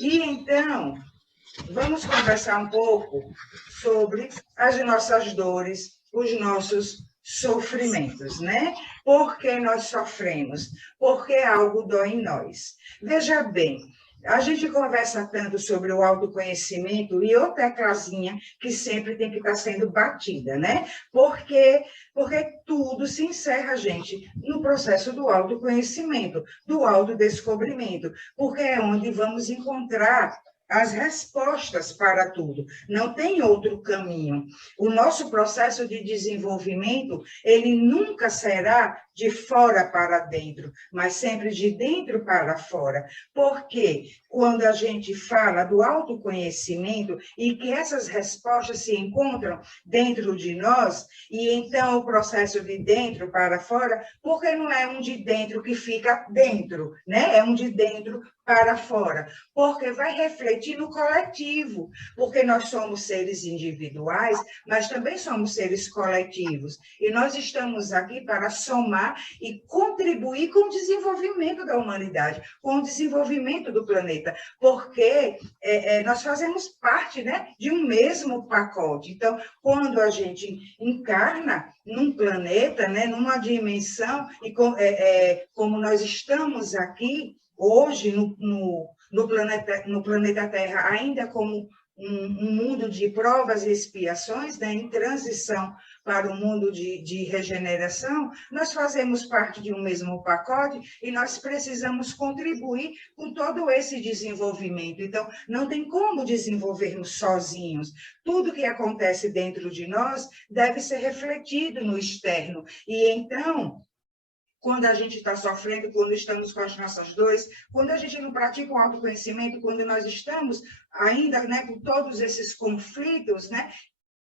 E então, vamos conversar um pouco sobre as nossas dores, os nossos sofrimentos, né? Por que nós sofremos? Porque algo dói em nós. Veja bem, a gente conversa tanto sobre o autoconhecimento e outra teclazinha que sempre tem que estar sendo batida, né? Porque tudo se encerra, gente, no processo do autoconhecimento, do autodescobrimento, porque é onde vamos encontrar as respostas para tudo. Não tem outro caminho. O nosso processo de desenvolvimento, ele nunca será de fora para dentro, mas sempre de dentro para fora. Porque quando a gente fala do autoconhecimento e que essas respostas se encontram dentro de nós, e então o processo de dentro para fora, porque não é um de dentro que fica dentro, né? É um de dentro para fora, porque vai refletir no coletivo, porque nós somos seres individuais, mas também somos seres coletivos, e nós estamos aqui para somar e contribuir com o desenvolvimento da humanidade, com o desenvolvimento do planeta, porque nós fazemos parte, né, de um mesmo pacote. Então, quando a gente encarna num planeta, né, numa dimensão, e como nós estamos aqui, hoje no planeta Terra, ainda como um mundo de provas e expiações, né, em transição para o mundo de regeneração, nós fazemos parte de um mesmo pacote e nós precisamos contribuir com todo esse desenvolvimento. Então, não tem como desenvolvermos sozinhos. Tudo que acontece dentro de nós deve ser refletido no externo. E então, quando a gente está sofrendo, quando estamos com as nossas dores, quando a gente não pratica o autoconhecimento, quando nós estamos ainda, né, com todos esses conflitos, né,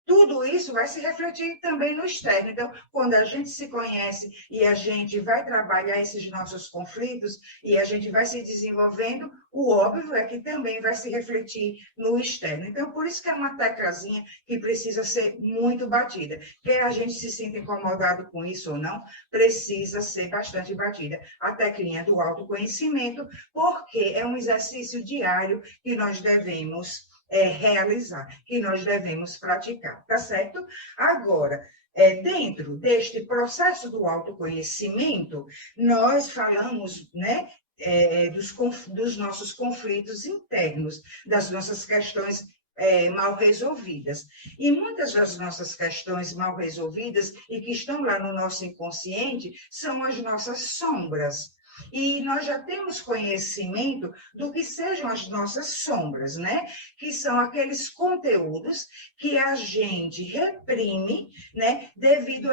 tudo isso vai se refletir também no externo. Então, quando a gente se conhece e a gente vai trabalhar esses nossos conflitos e a gente vai se desenvolvendo, o óbvio é que também vai se refletir no externo. Então, por isso que é uma teclazinha que precisa ser muito batida. Quer a gente se sinta incomodado com isso ou não, precisa ser bastante batida. A teclinha do autoconhecimento, porque é um exercício diário que nós devemos realizar, que nós devemos praticar, tá certo? Agora, dentro deste processo do autoconhecimento, nós falamos, né, dos nossos conflitos internos, das nossas questões mal resolvidas. E muitas das nossas questões mal resolvidas e que estão lá no nosso inconsciente são as nossas sombras. E nós já temos conhecimento do que sejam as nossas sombras, né? Que são aqueles conteúdos que a gente reprime, né? Devido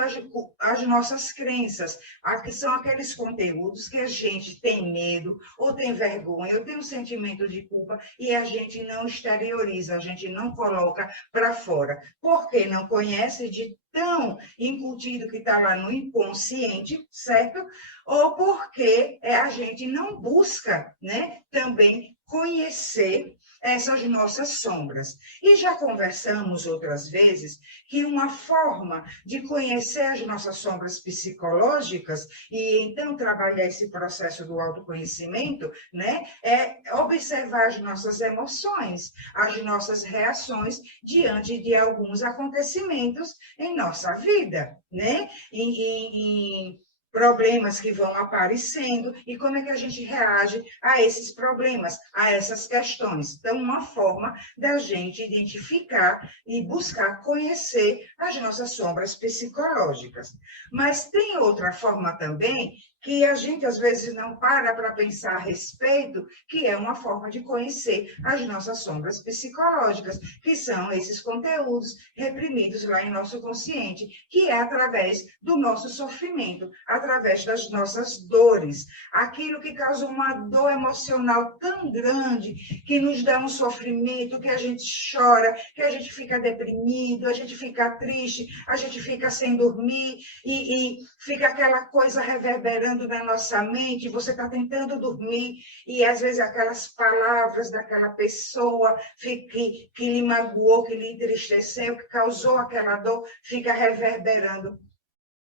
às nossas crenças. Que são aqueles conteúdos que a gente tem medo, ou tem vergonha, ou tem um sentimento de culpa, e a gente não exterioriza, a gente não coloca para fora. Porque não conhece de tão incutido que está lá no inconsciente, certo? Ou porque a gente não busca, né, também conhecer essas nossas sombras. E já conversamos outras vezes que uma forma de conhecer as nossas sombras psicológicas e então trabalhar esse processo do autoconhecimento, né, é observar as nossas emoções, as nossas reações diante de alguns acontecimentos em nossa vida, né? Em problemas que vão aparecendo e como é que a gente reage a esses problemas, a essas questões. Então, uma forma da gente identificar e buscar conhecer as nossas sombras psicológicas. Mas tem outra forma também que a gente às vezes não para pensar a respeito, que é uma forma de conhecer as nossas sombras psicológicas, que são esses conteúdos reprimidos lá em nosso consciente, que é através do nosso sofrimento, através das nossas dores, aquilo que causa uma dor emocional tão grande, que nos dá um sofrimento, que a gente chora, que a gente fica deprimido, a gente fica triste, a gente fica sem dormir, e fica aquela coisa reverberando na nossa mente, você está tentando dormir, e às vezes aquelas palavras daquela pessoa que lhe magoou, que lhe entristeceu, que causou aquela dor, fica reverberando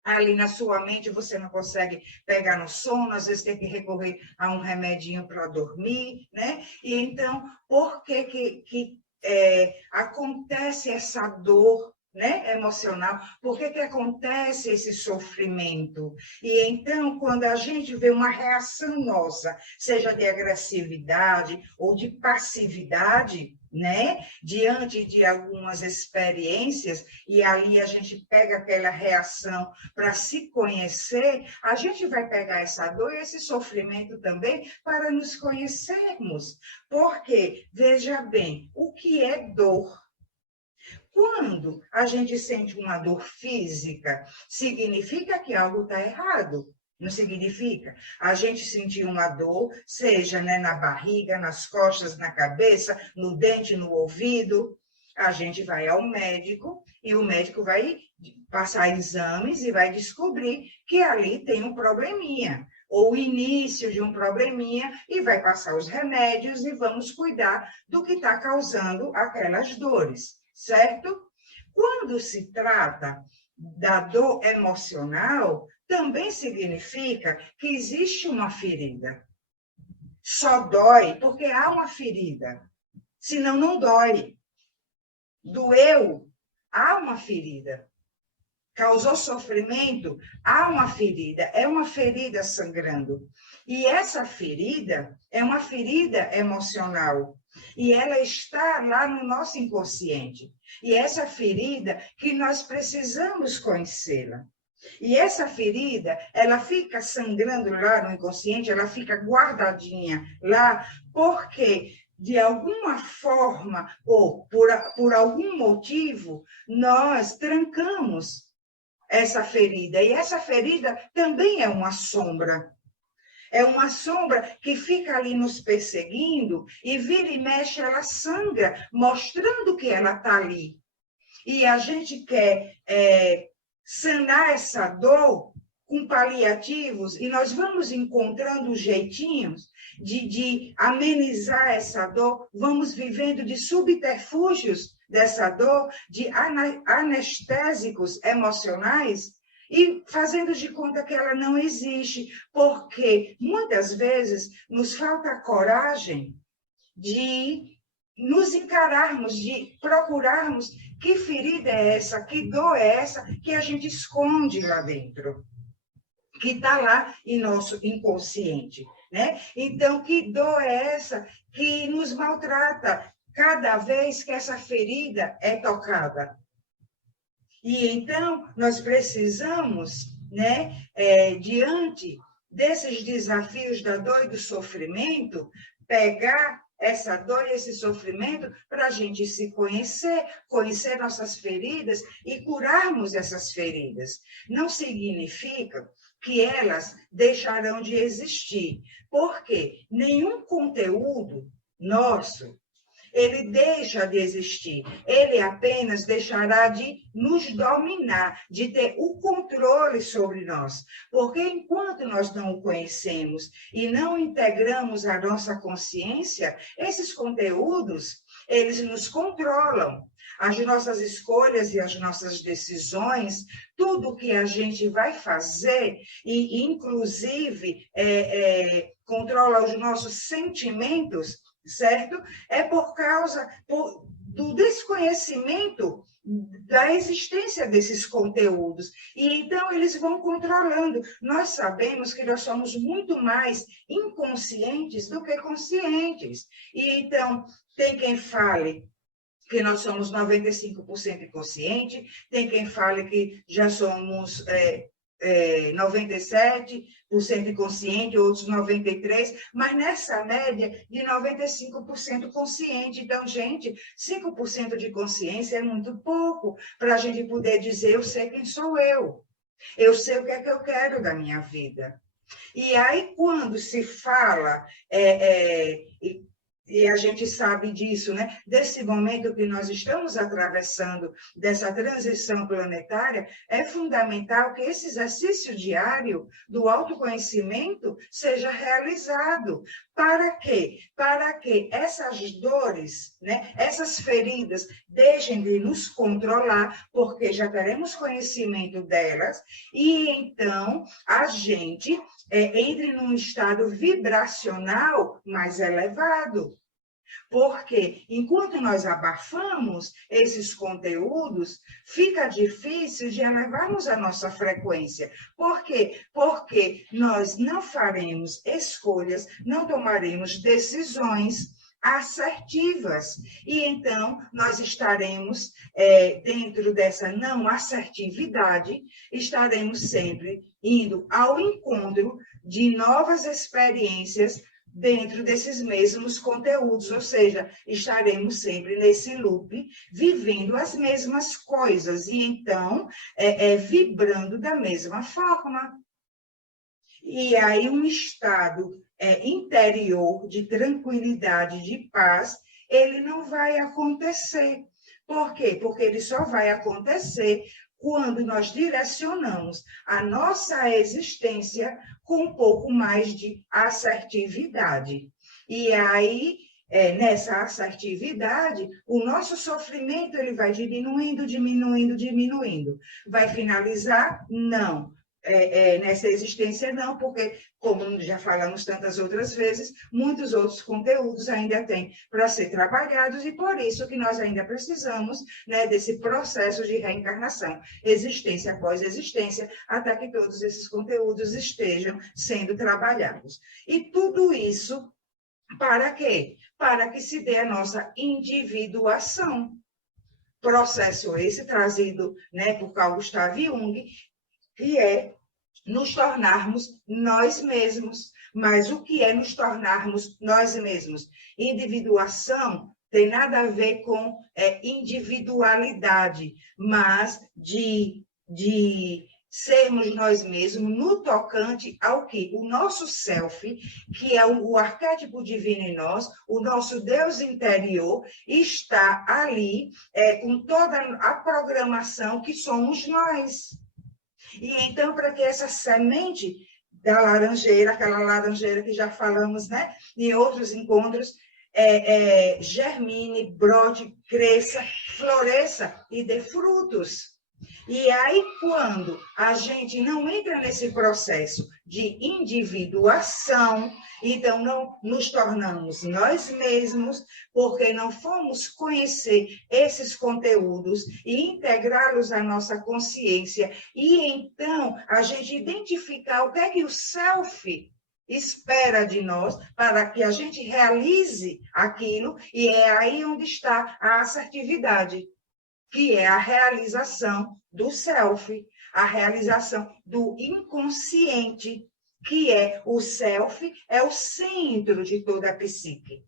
ali na sua mente, você não consegue pegar no sono, às vezes tem que recorrer a um remedinho para dormir, né? E então, por que acontece essa dor, né, emocional? Por que acontece esse sofrimento? E então, quando a gente vê uma reação nossa, seja de agressividade ou de passividade, né, diante de algumas experiências, e ali a gente pega aquela reação para se conhecer, a gente vai pegar essa dor e esse sofrimento também para nos conhecermos. Porque, veja bem, o que é dor? Quando a gente sente uma dor física, significa que algo está errado. Não significa. A gente sentir uma dor, seja, né, na barriga, nas costas, na cabeça, no dente, no ouvido, a gente vai ao médico e o médico vai passar exames e vai descobrir que ali tem um probleminha, ou o início de um probleminha, e vai passar os remédios e vamos cuidar do que está causando aquelas dores, certo? Quando se trata da dor emocional, também significa que existe uma ferida. Só dói porque há uma ferida, senão não dói. Doeu, há uma ferida. Causou sofrimento, há uma ferida, é uma ferida sangrando. E essa ferida é uma ferida emocional. E ela está lá no nosso inconsciente. E essa ferida que nós precisamos conhecê-la. E essa ferida, ela fica sangrando lá no inconsciente, ela fica guardadinha lá, porque de alguma forma ou por algum motivo, nós trancamos essa ferida. E essa ferida também é uma sombra. É uma sombra que fica ali nos perseguindo e vira e mexe, ela sangra, mostrando que ela está ali. E a gente quer sanar essa dor com paliativos e nós vamos encontrando jeitinhos de amenizar essa dor, vamos vivendo de subterfúgios dessa dor, de anestésicos emocionais, e fazendo de conta que ela não existe, porque muitas vezes nos falta coragem de nos encararmos, de procurarmos que ferida é essa, que dor é essa que a gente esconde lá dentro, que está lá em nosso inconsciente, né? Então, que dor é essa que nos maltrata cada vez que essa ferida é tocada? E então, nós precisamos, né, diante desses desafios da dor e do sofrimento, pegar essa dor e esse sofrimento para a gente se conhecer, conhecer nossas feridas e curarmos essas feridas. Não significa que elas deixarão de existir, porque nenhum conteúdo nosso ele deixa de existir, ele apenas deixará de nos dominar, de ter o controle sobre nós. Porque enquanto nós não o conhecemos e não integramos a nossa consciência, esses conteúdos, eles nos controlam. As nossas escolhas e as nossas decisões, tudo que a gente vai fazer, e inclusive controla os nossos sentimentos, certo? É por causa do desconhecimento da existência desses conteúdos. E então eles vão controlando. Nós sabemos que nós somos muito mais inconscientes do que conscientes. E então, tem quem fale que nós somos 95% inconsciente, tem quem fale que já somos 97% inconsciente, outros 93%, mas nessa média de 95% consciente. Então, gente, 5% de consciência é muito pouco para a gente poder dizer, eu sei quem sou eu sei o que é que eu quero da minha vida. E aí, quando se fala E a gente sabe disso, né? Desse momento que nós estamos atravessando, dessa transição planetária, é fundamental que esse exercício diário do autoconhecimento seja realizado. Para quê? Para que essas dores, né, essas feridas, deixem de nos controlar, porque já teremos conhecimento delas, e então a gente entre num estado vibracional mais elevado. Porque enquanto nós abafamos esses conteúdos, fica difícil de elevarmos a nossa frequência. Por quê? Porque nós não faremos escolhas, não tomaremos decisões assertivas. E então nós estaremos, dentro dessa não assertividade, estaremos sempre indo ao encontro de novas experiências dentro desses mesmos conteúdos, ou seja, estaremos sempre nesse loop, vivendo as mesmas coisas, e então vibrando da mesma forma. E aí um estado interior de tranquilidade, de paz, ele não vai acontecer. Por quê? Porque ele só vai acontecer quando nós direcionamos a nossa existência com um pouco mais de assertividade. E aí, nessa assertividade, o nosso sofrimento ele vai diminuindo, diminuindo, diminuindo. Vai finalizar? Não. Nessa existência não, porque, como já falamos tantas outras vezes, muitos outros conteúdos ainda têm para ser trabalhados, e por isso que nós ainda precisamos, né, desse processo de reencarnação, existência após existência, até que todos esses conteúdos estejam sendo trabalhados. E tudo isso para quê? Para que se dê a nossa individuação. Processo esse trazido, né, por Carl Gustav Jung, que é nos tornarmos nós mesmos. Mas o que é nos tornarmos nós mesmos? Individuação tem nada a ver com individualidade, mas de sermos nós mesmos no tocante ao que? O nosso self, que é o arquétipo divino em nós, o nosso Deus interior, está ali com toda a programação que somos nós. E então, para que essa semente da laranjeira, aquela laranjeira que já falamos, né, em outros encontros, germine, brote, cresça, floresça e dê frutos. E aí, quando a gente não entra nesse processo de individuação, então não nos tornamos nós mesmos, porque não fomos conhecer esses conteúdos e integrá-los à nossa consciência, e então a gente identificar o que é que o self espera de nós para que a gente realize aquilo, e é aí onde está a assertividade, que é a realização do self, a realização do inconsciente, que é o self, é o centro de toda a psique.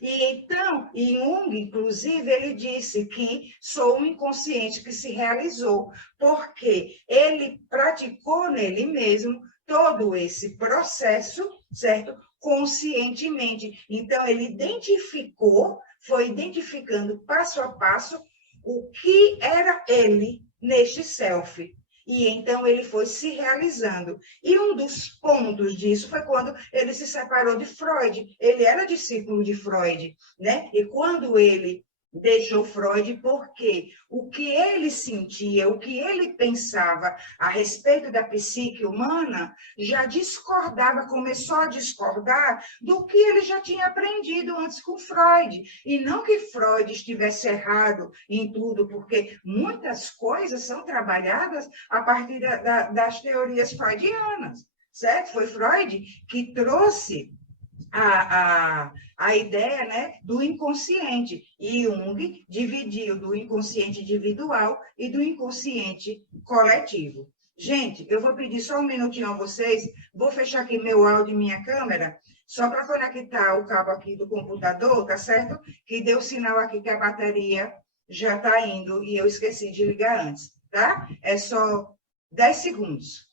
E então, Jung, inclusive, ele disse que sou um inconsciente que se realizou, porque ele praticou nele mesmo todo esse processo, certo? Conscientemente. Então, ele identificou, foi identificando passo a passo o que era ele neste self. E então ele foi se realizando. E um dos pontos disso foi quando ele se separou de Freud. Ele era discípulo de Freud, né? E quando ele deixou Freud, porque o que ele sentia, o que ele pensava a respeito da psique humana, já discordava, começou a discordar do que ele já tinha aprendido antes com Freud. E não que Freud estivesse errado em tudo, porque muitas coisas são trabalhadas a partir das teorias freudianas, certo? Foi Freud que trouxe a ideia, né, do inconsciente. E Jung dividiu do inconsciente individual e do inconsciente coletivo. Gente, eu vou pedir só um minutinho a vocês, vou fechar aqui meu áudio e minha câmera, só para conectar o cabo aqui do computador, tá certo? Que deu sinal aqui que a bateria já está indo e eu esqueci de ligar antes, tá? É só 10 segundos.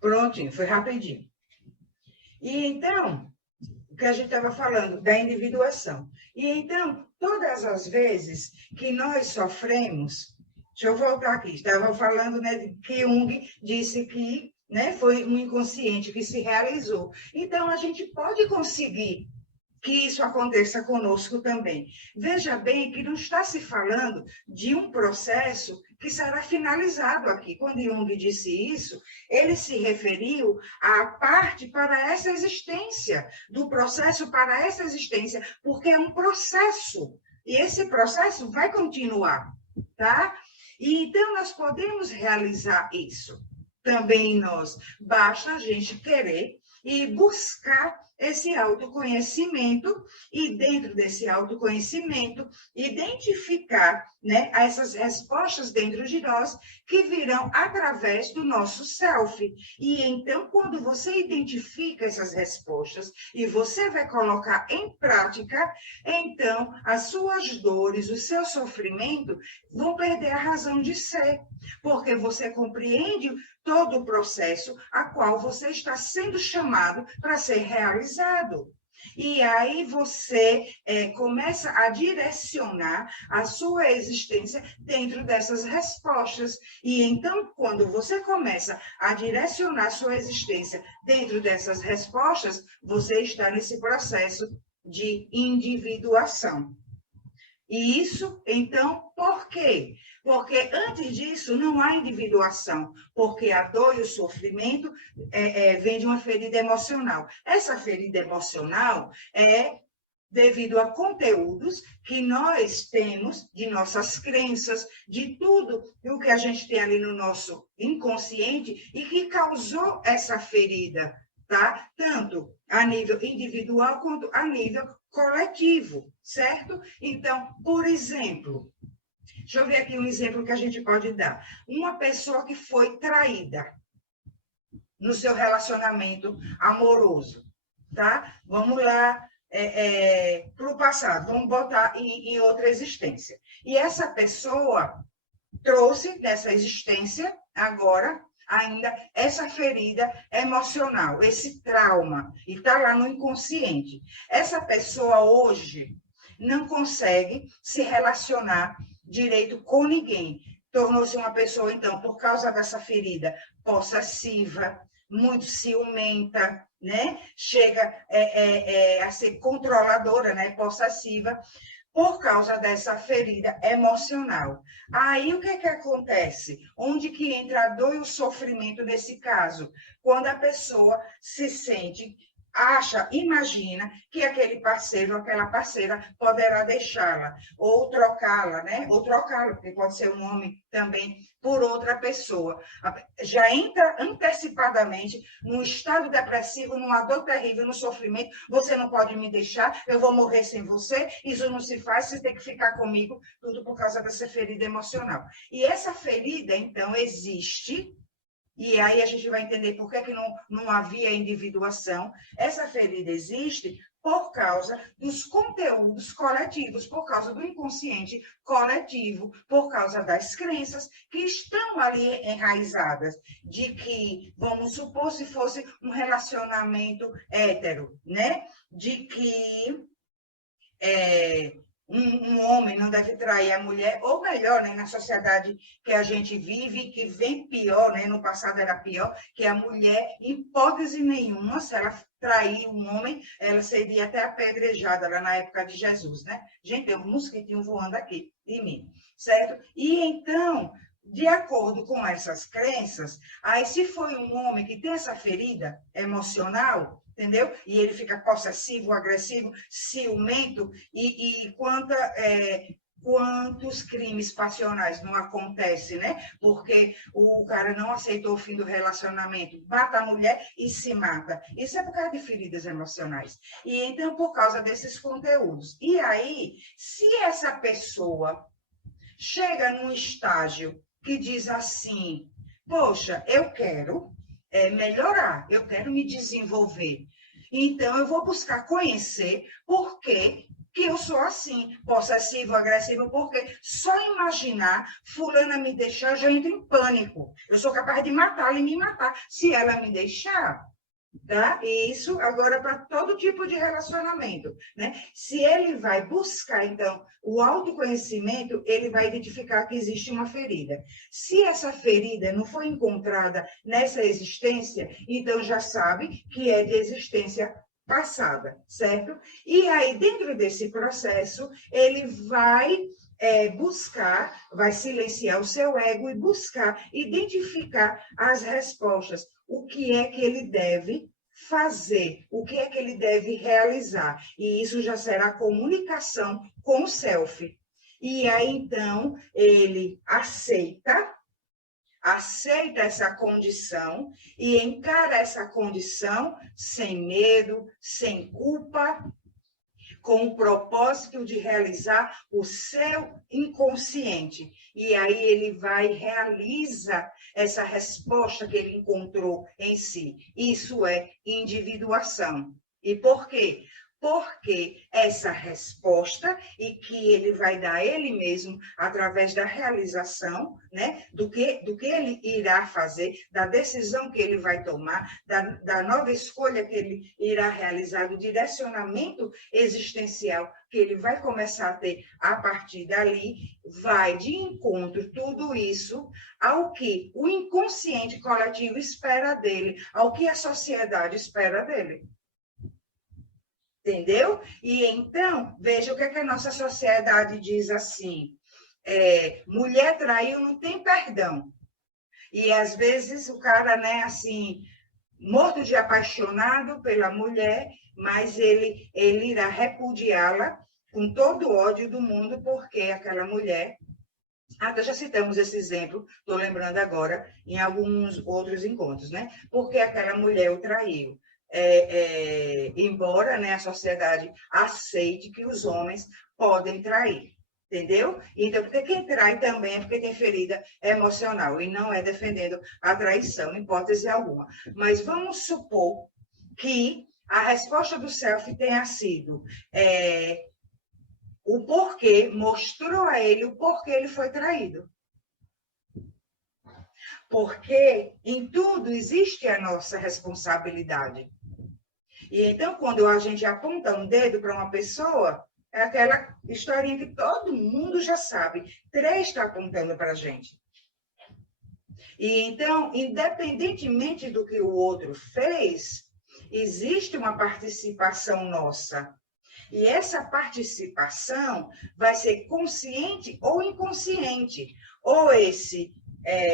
Prontinho, foi rapidinho. E então, o que a gente estava falando, da individuação. E então, todas as vezes que nós sofremos, deixa eu voltar aqui, estava falando, né, que Jung disse que, né, foi um inconsciente que se realizou. Então, a gente pode conseguir que isso aconteça conosco também. Veja bem que não está se falando de um processo que será finalizado aqui. Quando Jung disse isso, ele se referiu à parte para essa existência, do processo para essa existência, porque é um processo, e esse processo vai continuar, tá? E então nós podemos realizar isso também nós. Basta a gente querer e buscar esse autoconhecimento e, dentro desse autoconhecimento, identificar, né, essas respostas dentro de nós que virão através do nosso self. E então, quando você identifica essas respostas e você vai colocar em prática, então as suas dores, o seu sofrimento vão perder a razão de ser, porque você compreende todo o processo a qual você está sendo chamado para ser realizado. E aí você começa a direcionar a sua existência dentro dessas respostas. E então, quando você começa a direcionar a sua existência dentro dessas respostas, você está nesse processo de individuação. E isso, então, por quê? Porque antes disso não há individuação, porque a dor e o sofrimento vem de uma ferida emocional. Essa ferida emocional é devido a conteúdos que nós temos de nossas crenças, de tudo o que a gente tem ali no nosso inconsciente e que causou essa ferida, tá? Tanto a nível individual quanto a nível coletivo, certo? Então, por exemplo, deixa eu ver aqui um exemplo que a gente pode dar. Uma pessoa que foi traída no seu relacionamento amoroso, tá? Vamos lá para o passado, vamos botar em outra existência. E essa pessoa trouxe nessa existência, agora, ainda, essa ferida emocional, esse trauma, e está lá no inconsciente. Essa pessoa hoje não consegue se relacionar direito com ninguém. Tornou-se uma pessoa, então, por causa dessa ferida, possessiva, muito ciumenta, né? Chega a ser controladora, né? Possessiva, por causa dessa ferida emocional. Aí, o que é que acontece? Onde que entra a dor e o sofrimento nesse caso? Quando a pessoa se sente, acha, imagina que aquele parceiro, aquela parceira poderá deixá-la, ou trocá-la, né? Ou trocá-lo, porque pode ser um homem também, por outra pessoa. Já entra antecipadamente num estado depressivo, numa dor terrível, no sofrimento. Você não pode me deixar, eu vou morrer sem você, isso não se faz, você tem que ficar comigo, tudo por causa dessa ferida emocional. E essa ferida, então, existe. E aí a gente vai entender por que não havia individuação. Essa ferida existe por causa dos conteúdos coletivos, por causa do inconsciente coletivo, por causa das crenças que estão ali enraizadas, de que, vamos supor, se fosse um relacionamento hétero, né? De que um homem não deve trair a mulher, ou melhor, né, na sociedade que a gente vive, que vem pior, né, no passado era pior, que a mulher, em hipótese nenhuma, se ela trair um homem, ela seria até apedrejada lá na época de Jesus, né? Gente, tem um mosquitinho voando aqui em mim, certo? E então, de acordo com essas crenças, aí se foi um homem que tem essa ferida emocional, entendeu? E ele fica possessivo, agressivo, ciumento, e quantos crimes passionais não acontecem, né? Porque o cara não aceitou o fim do relacionamento, mata a mulher e se mata. Isso é por causa de feridas emocionais. E então, por causa desses conteúdos. E aí, se essa pessoa chega num estágio que diz assim, poxa, eu quero melhorar, eu quero me desenvolver. Então, eu vou buscar conhecer por que eu sou assim, possessivo, agressivo, porque só imaginar fulana me deixar, eu já entro em pânico. Eu sou capaz de matá-la e me matar, se ela me deixar. tá? E isso agora para todo tipo de relacionamento, né? Se ele vai buscar, então, o autoconhecimento, ele vai identificar que existe uma ferida. Se essa ferida não foi encontrada nessa existência, então já sabe que é de existência passada, certo? E aí, dentro desse processo, ele vai buscar, vai silenciar o seu ego e buscar identificar as respostas. O que é que ele deve fazer, o que é que ele deve realizar. E isso já será comunicação com o self. E aí, então, ele aceita essa condição e encara essa condição sem medo, sem culpa, com o propósito de realizar o seu inconsciente. E aí ele vai e realiza essa resposta que ele encontrou em si. Isso é individuação. E por quê? Porque essa resposta, e que ele vai dar a ele mesmo, através da realização, né, do que ele irá fazer, da decisão que ele vai tomar, da nova escolha que ele irá realizar, do direcionamento existencial que ele vai começar a ter a partir dali, vai de encontro tudo isso ao que o inconsciente coletivo espera dele, ao que a sociedade espera dele. Entendeu? E então, veja o que a nossa sociedade diz assim: mulher traiu, não tem perdão. E às vezes o cara, né, assim, morto de apaixonado pela mulher, mas ele irá repudiá-la com todo o ódio do mundo, porque aquela mulher. Até já citamos esse exemplo, estou lembrando agora, em alguns outros encontros, né? Porque aquela mulher o traiu. Embora, né, a sociedade aceite que os homens podem trair, entendeu? Então, porque quem trai também é porque tem ferida emocional e não é defendendo a traição, em hipótese alguma. Mas vamos supor que a resposta do self tenha sido o porquê, mostrou a ele o porquê ele foi traído. Porque em tudo existe a nossa responsabilidade. E então, quando a gente aponta um dedo para uma pessoa, é aquela historinha que todo mundo já sabe. 3 está apontando para a gente. E então, independentemente do que o outro fez, existe uma participação nossa. E essa participação vai ser consciente ou inconsciente. Ou esse,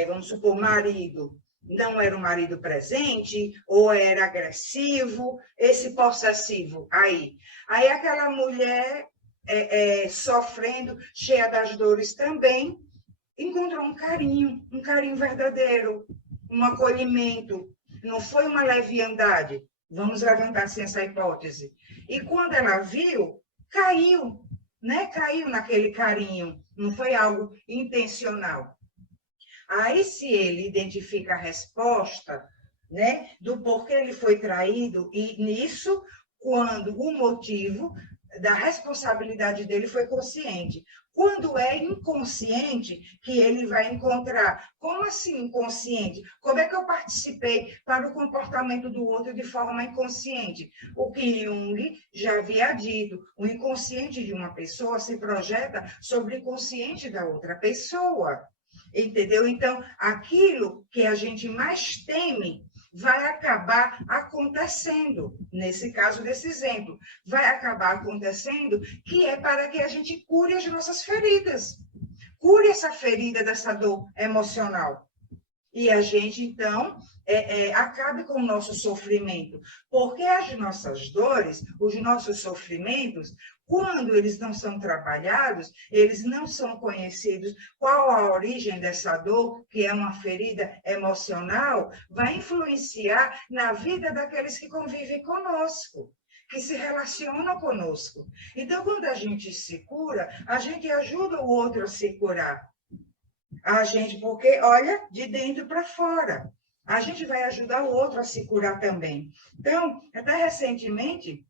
vamos supor, marido não era um marido presente, ou era agressivo, esse possessivo aí. Aí aquela mulher sofrendo, cheia das dores também, encontrou um carinho verdadeiro, um acolhimento. Não foi uma leviandade. Vamos levantar assim essa hipótese. E quando ela viu, caiu, né? Caiu naquele carinho. Não foi algo intencional. Aí, se ele identifica a resposta, né, do porquê ele foi traído, e nisso, quando o motivo da responsabilidade dele foi consciente. Quando é inconsciente, que ele vai encontrar. Como assim inconsciente? Como é que eu participei para o comportamento do outro de forma inconsciente? O que Jung já havia dito, o inconsciente de uma pessoa se projeta sobre o inconsciente da outra pessoa. Entendeu? Então, aquilo que a gente mais teme vai acabar acontecendo, nesse caso desse exemplo, vai acabar acontecendo que é para que a gente cure as nossas feridas, cure essa ferida dessa dor emocional. E a gente, então, acabe com o nosso sofrimento, porque as nossas dores, os nossos sofrimentos, quando eles não são trabalhados, eles não são conhecidos, qual a origem dessa dor, que é uma ferida emocional, vai influenciar na vida daqueles que convivem conosco, que se relacionam conosco. Então, quando a gente se cura, a gente ajuda o outro a se curar. A gente, porque, olha, de dentro para fora. A gente vai ajudar o outro a se curar também. Então, até recentemente,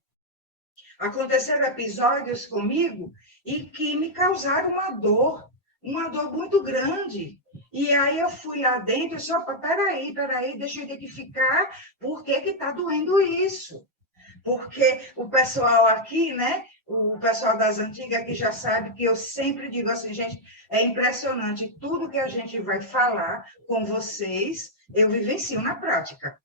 aconteceram episódios comigo e que me causaram uma dor muito grande. E aí eu fui lá dentro e só, peraí, deixa eu identificar por que está doendo isso. Porque o pessoal aqui, né? O pessoal das antigas aqui já sabe que eu sempre digo assim, gente, é impressionante, tudo que a gente vai falar com vocês, eu vivencio na prática.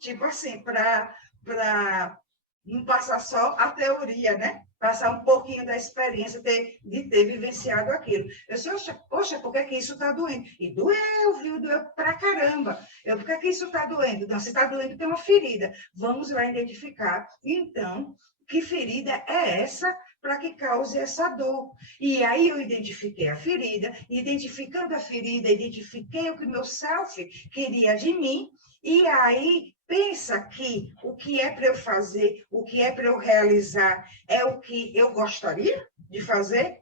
Tipo assim, para não passar só a teoria, né? Passar um pouquinho da experiência de ter vivenciado aquilo. Eu disse, poxa, por que isso está doendo? E doeu, viu? Doeu pra caramba. Por que isso está doendo? Não, se está doendo, tem uma ferida. Vamos lá identificar, então, que ferida é essa para que cause essa dor. E aí eu identifiquei a ferida, identificando a ferida, identifiquei o que meu self queria de mim, e aí pensa que o que é para eu fazer, o que é para eu realizar, é o que eu gostaria de fazer?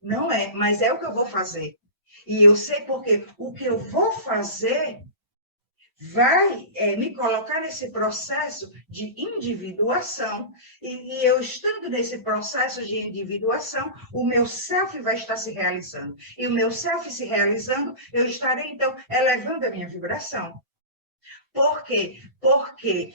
Não é, mas é o que eu vou fazer. E eu sei porque o que eu vou fazer vai me colocar nesse processo de individuação, e eu estando nesse processo de individuação, o meu self vai estar se realizando. E o meu self se realizando, eu estarei, então, elevando a minha vibração. Por quê? Porque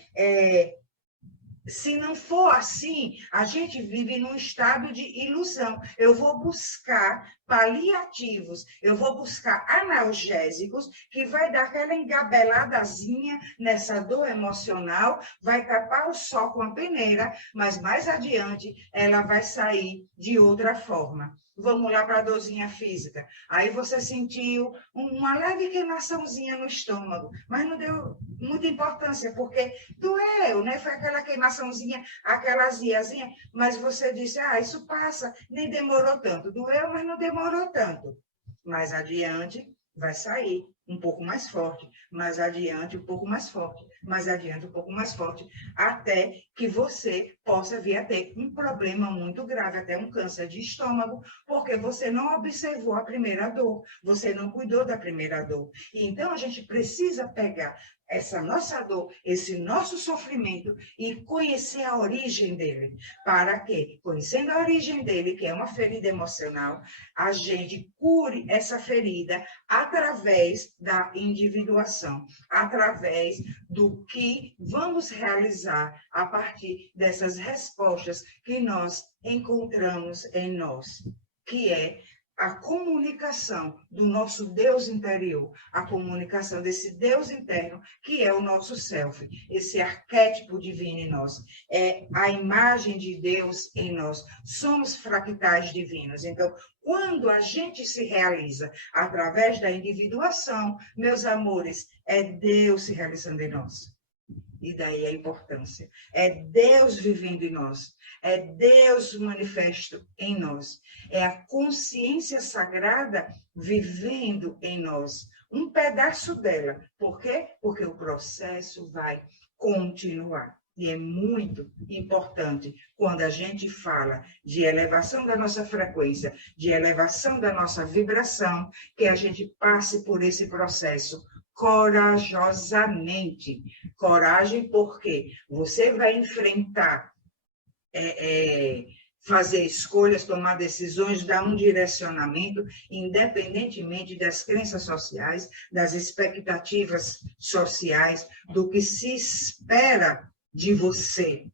se não for assim, a gente vive num estado de ilusão. Eu vou buscar paliativos, eu vou buscar analgésicos, que vai dar aquela engabeladazinha nessa dor emocional, vai tapar o sol com a peneira, mas mais adiante ela vai sair de outra forma. Vamos lá para a dorzinha física. Aí você sentiu uma leve queimaçãozinha no estômago, mas não deu muita importância, porque doeu, né? Foi aquela queimaçãozinha, aquela aziazinha, mas você disse, isso passa, nem demorou tanto. Doeu, mas não demorou tanto. Mais adiante, vai sair um pouco mais forte, mais adiante um pouco mais forte, mais adiante um pouco mais forte, até que você possa vir a ter um problema muito grave, até um câncer de estômago, porque você não observou a primeira dor, você não cuidou da primeira dor. E então a gente precisa pegar essa nossa dor, esse nosso sofrimento e conhecer a origem dele. Para que, conhecendo a origem dele, que é uma ferida emocional, a gente cure essa ferida através da individuação, através do que vamos realizar a partir dessas respostas que nós encontramos em nós, que é a comunicação do nosso Deus interior, a comunicação desse Deus interno, que é o nosso self, esse arquétipo divino em nós, é a imagem de Deus em nós, somos fractais divinos. Então, quando a gente se realiza através da individuação, meus amores, é Deus se realizando em nós. E daí a importância. É Deus vivendo em nós. É Deus manifesto em nós. É a consciência sagrada vivendo em nós. Um pedaço dela. Por quê? Porque o processo vai continuar. E é muito importante, quando a gente fala de elevação da nossa frequência, de elevação da nossa vibração, que a gente passe por esse processo corajosamente. Coragem, porque você vai enfrentar, fazer escolhas, tomar decisões, dar um direcionamento, independentemente das crenças sociais, das expectativas sociais, do que se espera de você.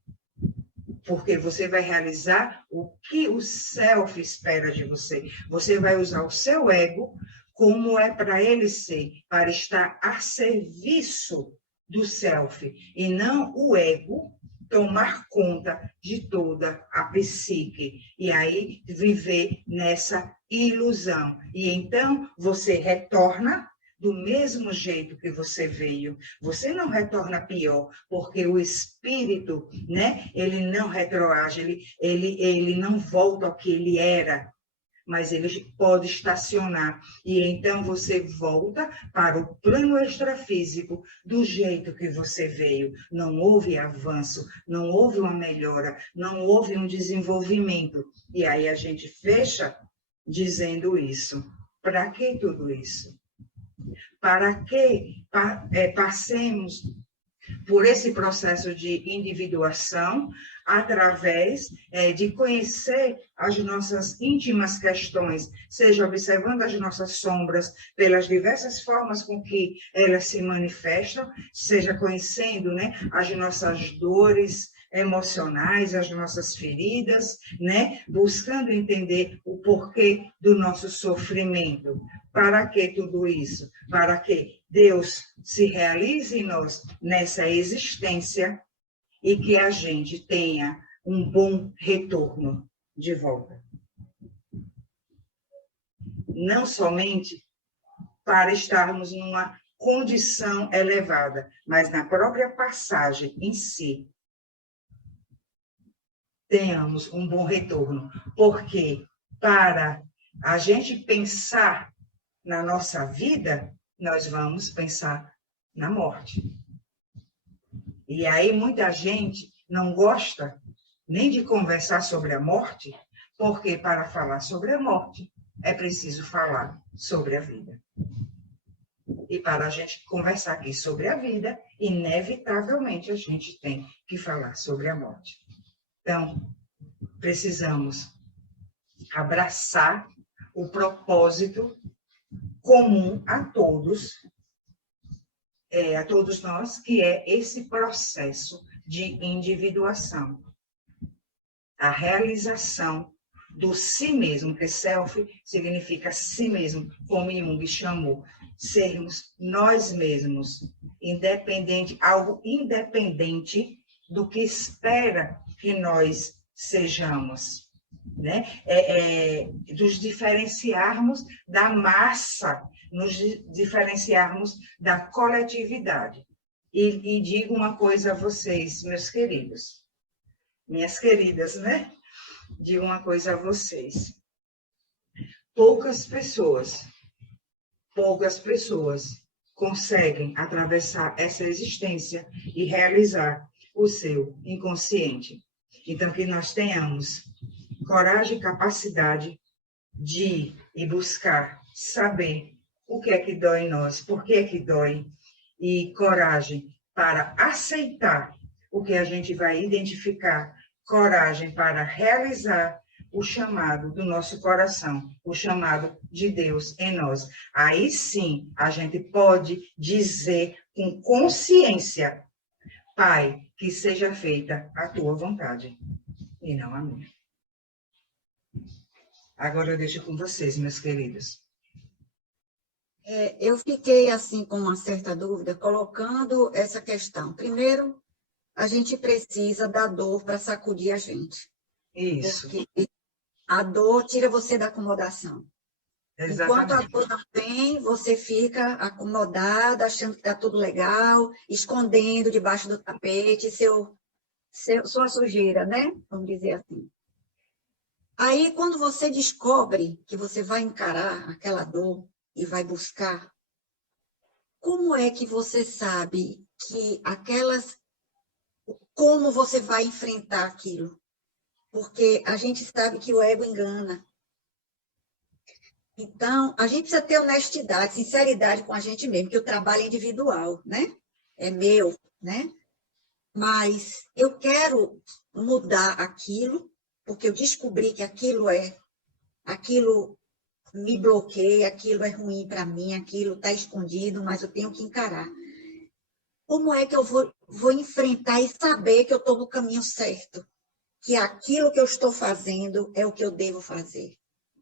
Porque você vai realizar o que o self espera de você. Você vai usar o seu ego como é para ele ser, para estar a serviço do self, e não o ego tomar conta de toda a psique, e aí viver nessa ilusão. E então você retorna do mesmo jeito que você veio. Você não retorna pior, porque o espírito, né, ele não retroage, ele não volta ao que ele era, mas ele pode estacionar. E então você volta para o plano extrafísico do jeito que você veio. Não houve avanço, não houve uma melhora, não houve um desenvolvimento. E aí a gente fecha dizendo isso. Para que tudo isso? Para que passemos por esse processo de individuação, através de conhecer as nossas íntimas questões, seja observando as nossas sombras pelas diversas formas com que elas se manifestam, seja conhecendo, né, as nossas dores emocionais, as nossas feridas, né, buscando entender o porquê do nosso sofrimento. Para que tudo isso? Para que Deus se realize em nós nessa existência e que a gente tenha um bom retorno de volta. Não somente para estarmos numa condição elevada, mas na própria passagem em si, tenhamos um bom retorno. Porque para a gente pensar na nossa vida, nós vamos pensar na morte. E aí muita gente não gosta nem de conversar sobre a morte, porque para falar sobre a morte é preciso falar sobre a vida. E para a gente conversar aqui sobre a vida, inevitavelmente a gente tem que falar sobre a morte. Então, precisamos abraçar o propósito comum a todos nós, que é esse processo de individuação. A realização do si mesmo, que self significa si mesmo, como Jung chamou, sermos nós mesmos, independente, algo independente do que espera que nós sejamos, né? Nos diferenciarmos da massa, nos diferenciarmos da coletividade. E digo uma coisa a vocês, meus queridos, minhas queridas, né? Digo uma coisa a vocês. Poucas pessoas conseguem atravessar essa existência e realizar o seu inconsciente. Então, que nós tenhamos coragem e capacidade de ir e buscar saber o que é que dói em nós, por que é que dói, e coragem para aceitar o que a gente vai identificar, coragem para realizar o chamado do nosso coração, o chamado de Deus em nós. Aí sim, a gente pode dizer com consciência: Pai, que seja feita a tua vontade e não a minha. Agora eu deixo com vocês, meus queridos. Eu fiquei assim com uma certa dúvida, colocando essa questão. Primeiro, a gente precisa da dor para sacudir a gente. Isso. Porque a dor tira você da acomodação. Exatamente. Enquanto a dor não vem, você fica acomodada, achando que está tudo legal, escondendo debaixo do tapete sua sujeira, né? Vamos dizer assim. Aí, quando você descobre que você vai encarar aquela dor e vai buscar, como é que você sabe que como você vai enfrentar aquilo? Porque a gente sabe que o ego engana. Então, a gente precisa ter honestidade, sinceridade com a gente mesmo, que o trabalho é individual, né? É meu, né? Mas eu quero mudar aquilo, porque eu descobri que aquilo me bloqueia, aquilo é ruim para mim, aquilo está escondido, mas eu tenho que encarar. Como é que eu vou enfrentar e saber que eu estou no caminho certo? Que aquilo que eu estou fazendo é o que eu devo fazer?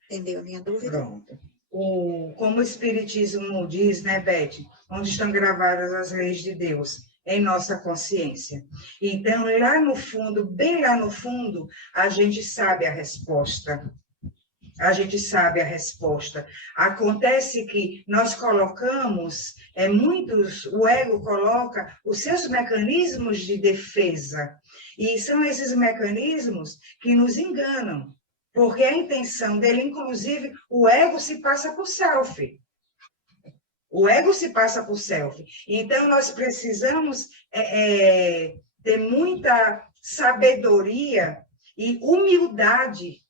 Entendeu a minha dúvida? Pronto. Como o Espiritismo diz, né, Beth? Onde estão gravadas as leis de Deus? Em nossa consciência. Então, lá no fundo, bem lá no fundo, a gente sabe a resposta. A gente sabe a resposta. Acontece que nós colocamos, o ego coloca os seus mecanismos de defesa. E são esses mecanismos que nos enganam. Porque a intenção dele, inclusive, o ego se passa por self. O ego se passa por self. Então, nós precisamos ter muita sabedoria e humildade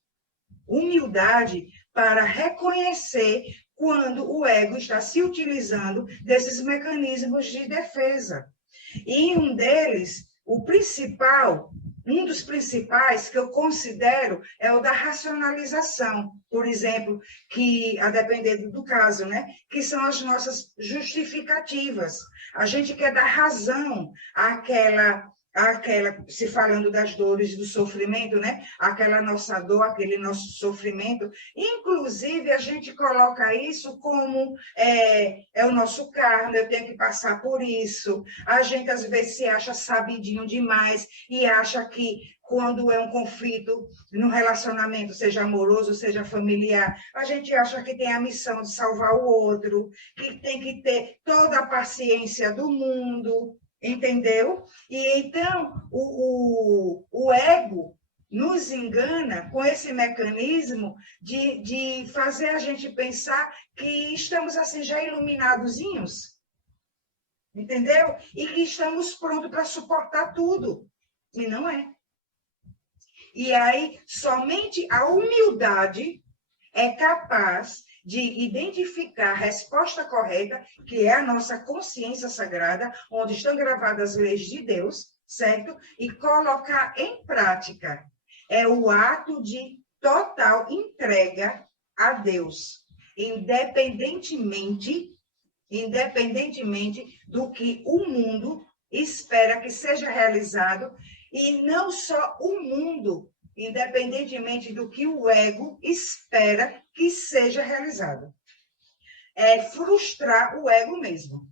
para reconhecer quando o ego está se utilizando desses mecanismos de defesa. E um deles, o principal, Um dos principais que eu considero é o da racionalização, por exemplo, que, a depender do caso, né, que são as nossas justificativas. A gente quer dar razão àquela, se falando das dores, do sofrimento, né, aquela nossa dor, aquele nosso sofrimento. Inclusive, a gente coloca isso como é o nosso karma, eu tenho que passar por isso. A gente, às vezes, se acha sabidinho demais e acha que quando é um conflito no relacionamento, seja amoroso, seja familiar, a gente acha que tem a missão de salvar o outro, que tem que ter toda a paciência do mundo, entendeu? E então o ego nos engana com esse mecanismo de fazer a gente pensar que estamos assim já iluminadozinhos, entendeu? E que estamos prontos para suportar tudo. E não é. E aí, somente a humildade é capaz de identificar a resposta correta, que é a nossa consciência sagrada, onde estão gravadas as leis de Deus, certo? E colocar em prática. É o ato de total entrega a Deus, independentemente do que o mundo espera que seja realizado, e não só o mundo, independentemente do que o ego espera que seja realizado. É frustrar o ego mesmo.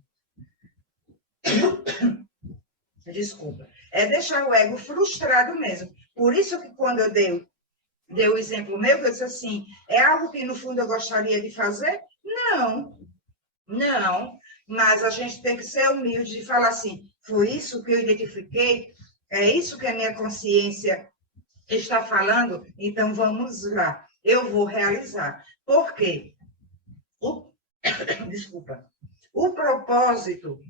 Desculpa. É deixar o ego frustrado mesmo. Por isso que quando eu dei o exemplo meu, eu disse assim, é algo que no fundo eu gostaria de fazer? Não, mas a gente tem que ser humilde e falar assim, foi isso que eu identifiquei, é isso que a minha consciência está falando, então vamos lá, eu vou realizar. Por quê? Desculpa. O propósito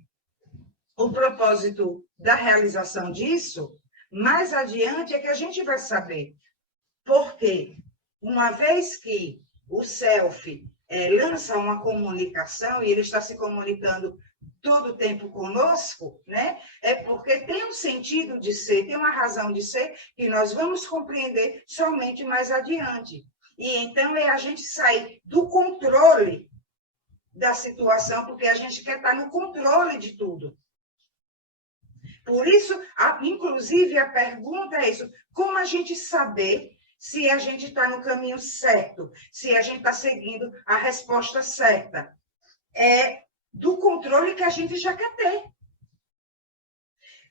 da realização disso, mais adiante, é que a gente vai saber. Por quê? Uma vez que o self lança uma comunicação e ele está se comunicando todo o tempo conosco, né? É porque tem um sentido de ser, tem uma razão de ser que nós vamos compreender somente mais adiante. E então é a gente sair do controle da situação, porque a gente quer estar no controle de tudo. Por isso, inclusive, a pergunta é isso: como a gente saber se a gente está no caminho certo, se a gente está seguindo a resposta certa? É do controle que a gente já quer ter.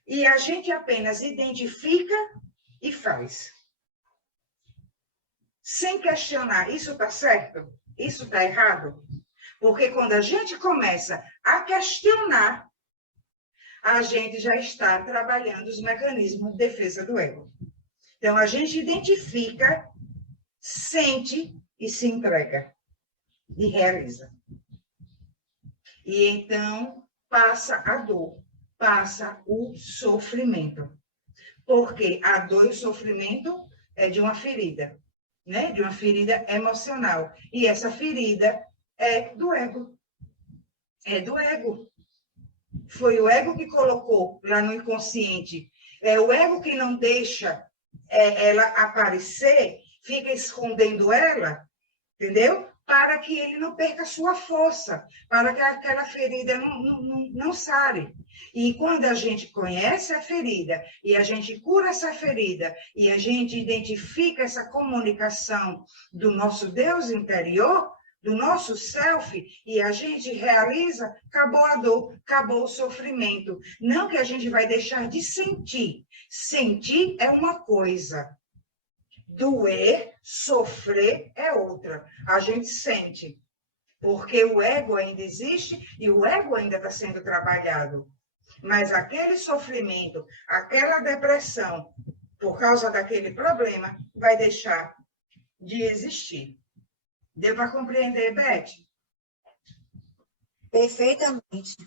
E a gente apenas identifica e faz. Sem questionar, isso está certo? Isso está errado? Porque quando a gente começa a questionar, a gente já está trabalhando os mecanismos de defesa do ego. Então, a gente identifica, sente e se entrega. E realiza. E então, passa a dor, passa o sofrimento. Porque a dor e o sofrimento é de uma ferida, né? De uma ferida emocional. E essa ferida é do ego. É do ego. Foi o ego que colocou lá no inconsciente. É o ego que não deixa ela aparecer, fica escondendo ela, entendeu? Para que ele não perca sua força, para que aquela ferida não sare. E quando a gente conhece a ferida, e a gente cura essa ferida, e a gente identifica essa comunicação do nosso Deus interior, do nosso self, e a gente realiza, acabou a dor, acabou o sofrimento. Não que a gente vai deixar de sentir. Sentir é uma coisa. Doer, sofrer é outra. A gente sente, porque o ego ainda existe e o ego ainda está sendo trabalhado. Mas aquele sofrimento, aquela depressão, por causa daquele problema, vai deixar de existir. Deu para compreender, Beth? Perfeitamente.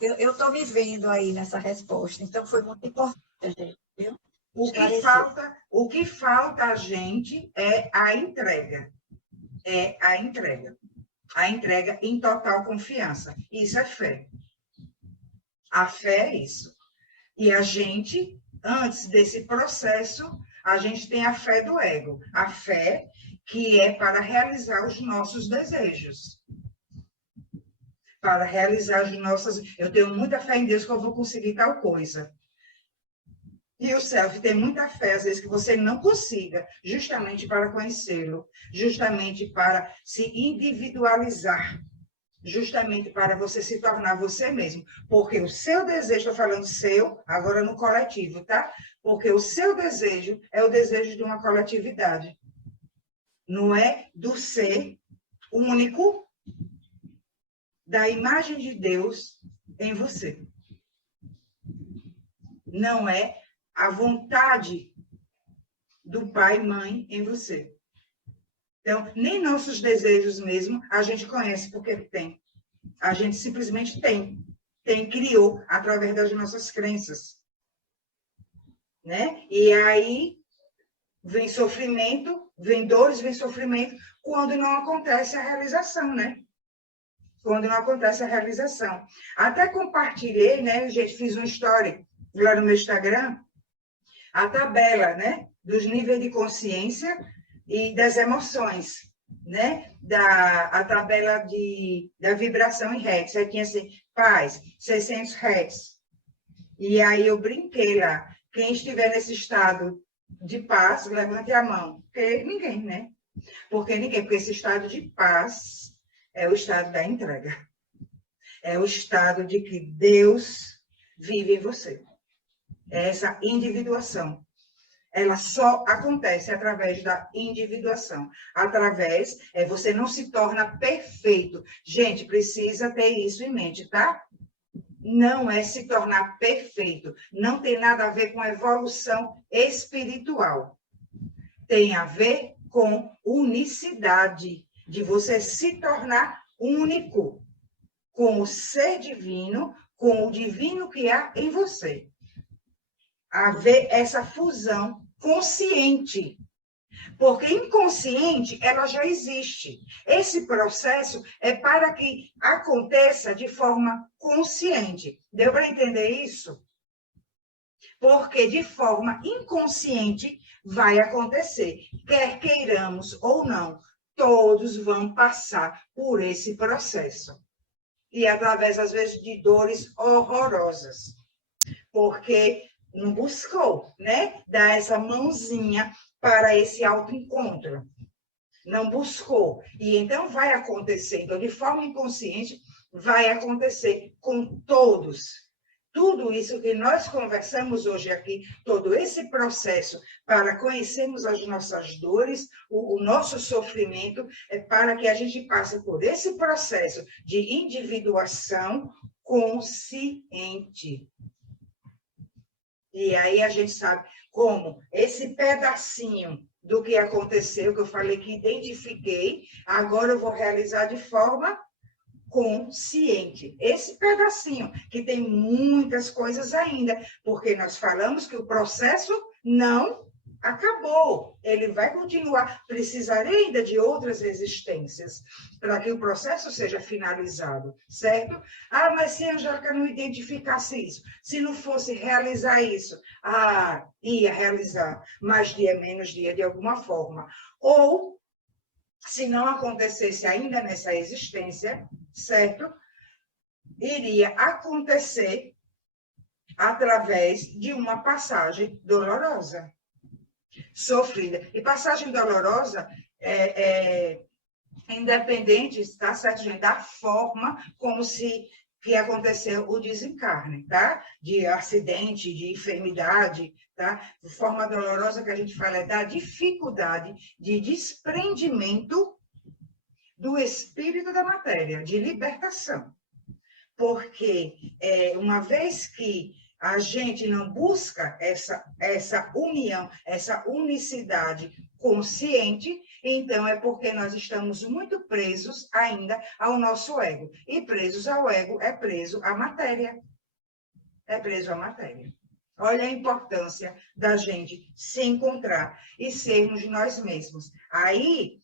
Eu estou me vendo aí nessa resposta, então foi muito importante, gente, viu? O que falta a gente é a entrega. É a entrega. A entrega em total confiança. Isso é fé. A fé é isso. E a gente antes desse processo, a gente tem a fé do ego. A fé que é para realizar os nossos desejos. Para realizar as nossas... Eu tenho muita fé em Deus que eu vou conseguir tal coisa. E o self tem muita fé, às vezes, que você não consiga, justamente para conhecê-lo, justamente para se individualizar, justamente para você se tornar você mesmo. Porque o seu desejo, estou falando seu, agora no coletivo, tá? Porque o seu desejo é o desejo de uma coletividade. Não é do ser único, da imagem de Deus em você. Não é a vontade do pai e mãe em você. Então, nem nossos desejos mesmo a gente conhece porque tem. A gente simplesmente tem. Criou através das nossas crenças. Né? E aí vem sofrimento, vem dores, vem sofrimento, quando não acontece a realização, né? Quando não acontece a realização. Até compartilhei, né, gente, fiz uma story lá no meu Instagram, a tabela, né, dos níveis de consciência e das emoções, né, a tabela da vibração em hertz. Aí tinha assim, paz, 600 hertz. E aí eu brinquei lá, quem estiver nesse estado de paz, levante a mão. Porque ninguém, né? Porque esse estado de paz é o estado da entrega. É o estado de que Deus vive em você. É essa individuação. Ela só acontece através da individuação. Você não se torna perfeito. Gente, precisa ter isso em mente, tá? Não é se tornar perfeito. Não tem nada a ver com evolução espiritual. Tem a ver com unicidade, de você se tornar único com o ser divino, com o divino que há em você. Haver essa fusão consciente. Porque inconsciente, ela já existe. Esse processo é para que aconteça de forma consciente. Deu para entender isso? Porque de forma inconsciente vai acontecer. Quer queiramos ou não, todos vão passar por esse processo. E através, às vezes, de dores horrorosas. Porque não buscou, né? Dar essa mãozinha para esse autoencontro. Não buscou. E então vai acontecer. Então, de forma inconsciente, vai acontecer com todos. Tudo isso que nós conversamos hoje aqui, todo esse processo para conhecermos as nossas dores, o nosso sofrimento, é para que a gente passe por esse processo de individuação consciente. E aí a gente sabe como esse pedacinho do que aconteceu, que eu falei que identifiquei, agora eu vou realizar de forma consciente. Esse pedacinho, que tem muitas coisas ainda, porque nós falamos que o processo não acabou. Ele vai continuar. Precisarei ainda de outras existências para que o processo seja finalizado, certo? Ah, mas se a Angélica não identificasse isso, se não fosse realizar isso, ia realizar mais dia, menos dia, de alguma forma. Ou, se não acontecesse ainda nessa existência, certo? Iria acontecer através de uma passagem dolorosa, sofrida. E passagem dolorosa é independente, tá certo, gente, da forma como que aconteceu o desencarne, tá? De acidente, de enfermidade, tá? De forma dolorosa que a gente fala é da dificuldade de desprendimento do espírito da matéria, de libertação. Porque uma vez que a gente não busca essa união, essa unicidade consciente, então é porque nós estamos muito presos ainda ao nosso ego. E presos ao ego é preso à matéria. É preso à matéria. Olha a importância da gente se encontrar e sermos nós mesmos. Aí,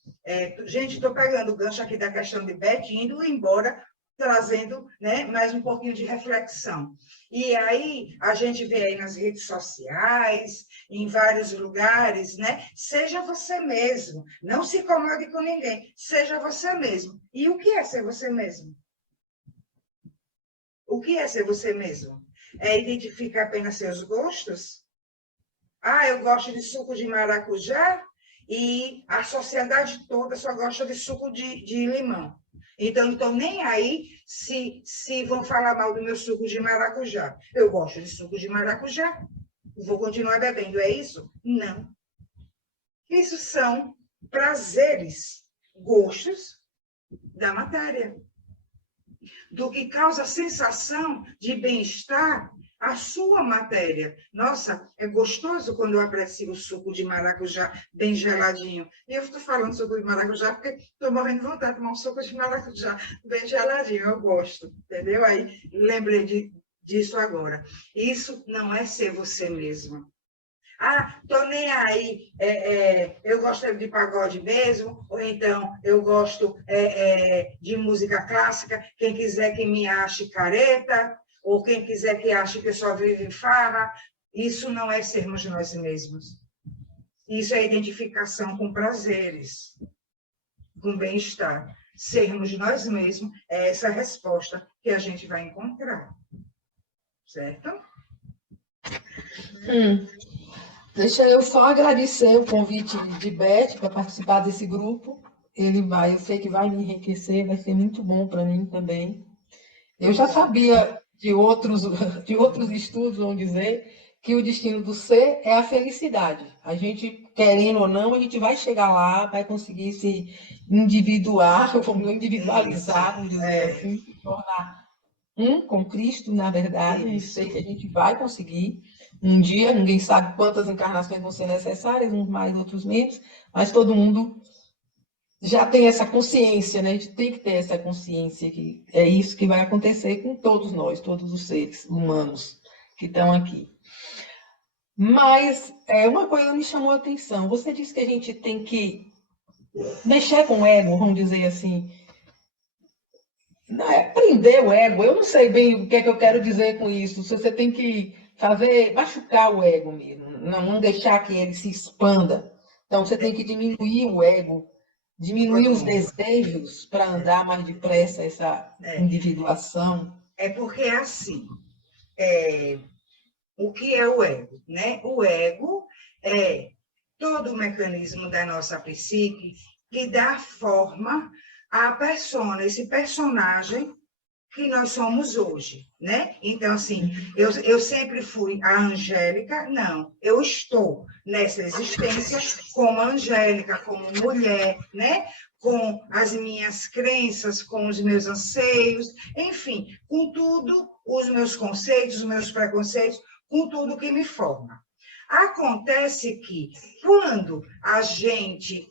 gente, estou pegando o gancho aqui da questão de Beth, indo embora trazendo, né, mais um pouquinho de reflexão. E aí, a gente vê aí nas redes sociais, em vários lugares, né? Seja você mesmo, não se incomode com ninguém, seja você mesmo. E o que é ser você mesmo? O que é ser você mesmo? É identificar apenas seus gostos? Ah, eu gosto de suco de maracujá e a sociedade toda só gosta de suco de limão. Então, não estou nem aí se vão falar mal do meu suco de maracujá. Eu gosto de suco de maracujá, vou continuar bebendo, é isso? Não. Isso são prazeres, gostos da matéria. Do que causa sensação de bem-estar a sua matéria. Nossa, é gostoso quando eu aprecio o suco de maracujá bem geladinho. E eu estou falando suco de maracujá porque estou morrendo de vontade de tomar um suco de maracujá bem geladinho. Eu gosto, entendeu? Aí lembrei disso agora. Isso não é ser você mesmo. Ah, tô nem aí, eu gosto de pagode mesmo, ou então eu gosto de música clássica, quem quiser que me ache careta, ou quem quiser que ache que eu só vivo em farra, isso não é sermos nós mesmos. Isso é identificação com prazeres, com bem-estar. Sermos nós mesmos é essa resposta que a gente vai encontrar. Certo? Deixa eu só agradecer o convite de Beth para participar desse grupo. Eu sei que vai me enriquecer, vai ser muito bom para mim também. Eu já sabia de outros estudos, vamos dizer, que o destino do ser é a felicidade. A gente, querendo ou não, a gente vai chegar lá, vai conseguir se individualizar, vamos dizer assim, se tornar com Cristo, na verdade. A gente sei que a gente vai conseguir. Um dia, ninguém sabe quantas encarnações vão ser necessárias, uns mais, outros menos, mas todo mundo já tem essa consciência, né? A gente tem que ter essa consciência que é isso que vai acontecer com todos nós, todos os seres humanos que estão aqui. Mas uma coisa me chamou a atenção. Você disse que a gente tem que mexer com o ego, vamos dizer assim. Não é prender o ego. Eu não sei bem o que é que eu quero dizer com isso. Você tem que machucar o ego mesmo, não deixar que ele se expanda. Então, você tem que diminuir o ego, diminuir os desejos para andar mais depressa essa individuação. É porque é assim, o que é o ego? Né? O ego é todo o mecanismo da nossa psique que dá forma à persona, esse personagem que nós somos hoje, né? Então, assim, eu sempre fui a Angélica, não, eu estou nessa existência como Angélica, como mulher, né? Com as minhas crenças, com os meus anseios, enfim, com tudo, os meus conceitos, os meus preconceitos, com tudo que me forma. Acontece que, quando a gente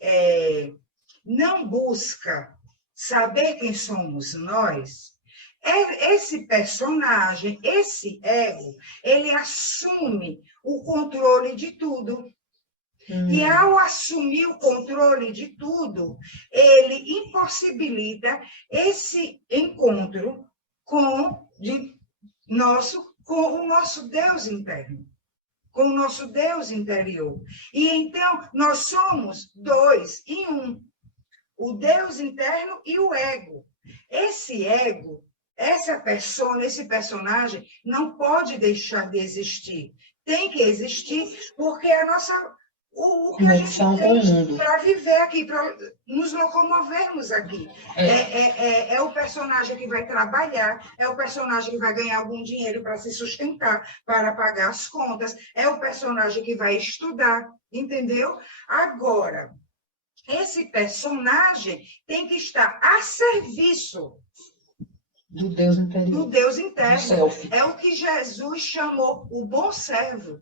não busca saber quem somos nós, esse personagem, esse ego, ele assume o controle de tudo. E ao assumir o controle de tudo, ele impossibilita esse encontro com o nosso Deus interno, com o nosso Deus interior. E então, nós somos dois em um, o Deus interno e o ego. Esse ego, essa persona, esse personagem não pode deixar de existir. Tem que existir porque é o que a gente tem para viver aqui, para nos locomovermos aqui. É o personagem que vai trabalhar, é o personagem que vai ganhar algum dinheiro para se sustentar, para pagar as contas, é o personagem que vai estudar, entendeu? Agora, esse personagem tem que estar a serviço do Deus interior. Do Deus interno. É o que Jesus chamou o bom servo.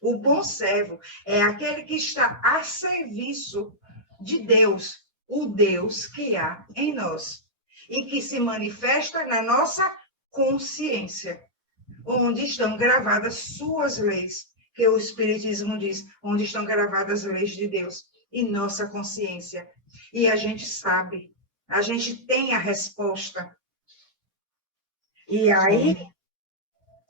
O bom servo é aquele que está a serviço de Deus, o Deus que há em nós e que se manifesta na nossa consciência, onde estão gravadas suas leis, que o Espiritismo diz, onde estão gravadas as leis de Deus, e nossa consciência. E a gente sabe a gente tem a resposta. E aí,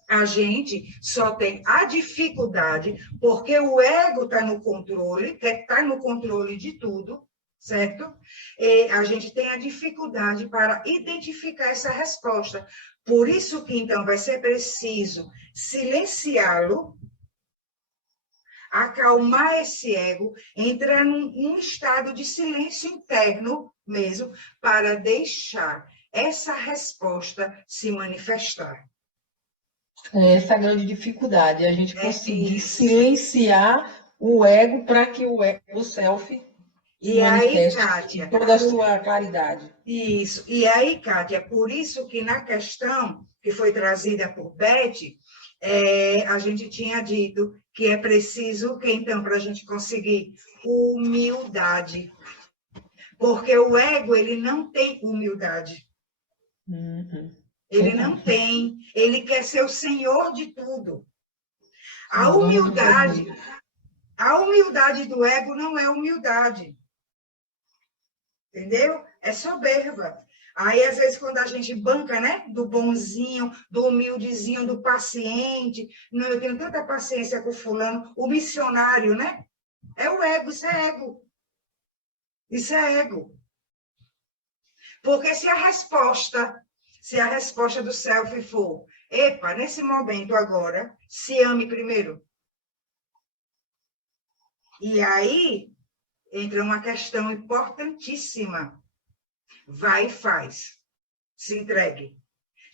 a gente só tem a dificuldade, porque o ego está no controle, quer estar no controle de tudo, certo? E a gente tem a dificuldade para identificar essa resposta. Por isso que, então, vai ser preciso silenciá-lo, acalmar esse ego, entrar num estado de silêncio interno mesmo, para deixar essa resposta se manifestar. É essa a grande dificuldade, a gente conseguir isso. silenciar o ego para que o self se E aí, manifeste Kátia, em toda a sua claridade. isso. E aí, Kátia, por isso que na questão que foi trazida por Beth, a gente tinha dito que é preciso, que então, para a gente conseguir humildade. Porque o ego, ele não tem humildade. Uhum. Ele não tem. Ele quer ser o senhor de tudo. A Dono do poder. humildade do ego não é humildade. Entendeu? É soberba. Aí, às vezes, quando a gente banca, né? Do bonzinho, do humildezinho, do paciente. Não, eu tenho tanta paciência com o fulano. O missionário, né? É o ego, isso é ego. Isso é ego. Porque se a resposta do self for, epa, nesse momento agora, se ame primeiro. E aí entra uma questão importantíssima. Vai e faz. Se entregue.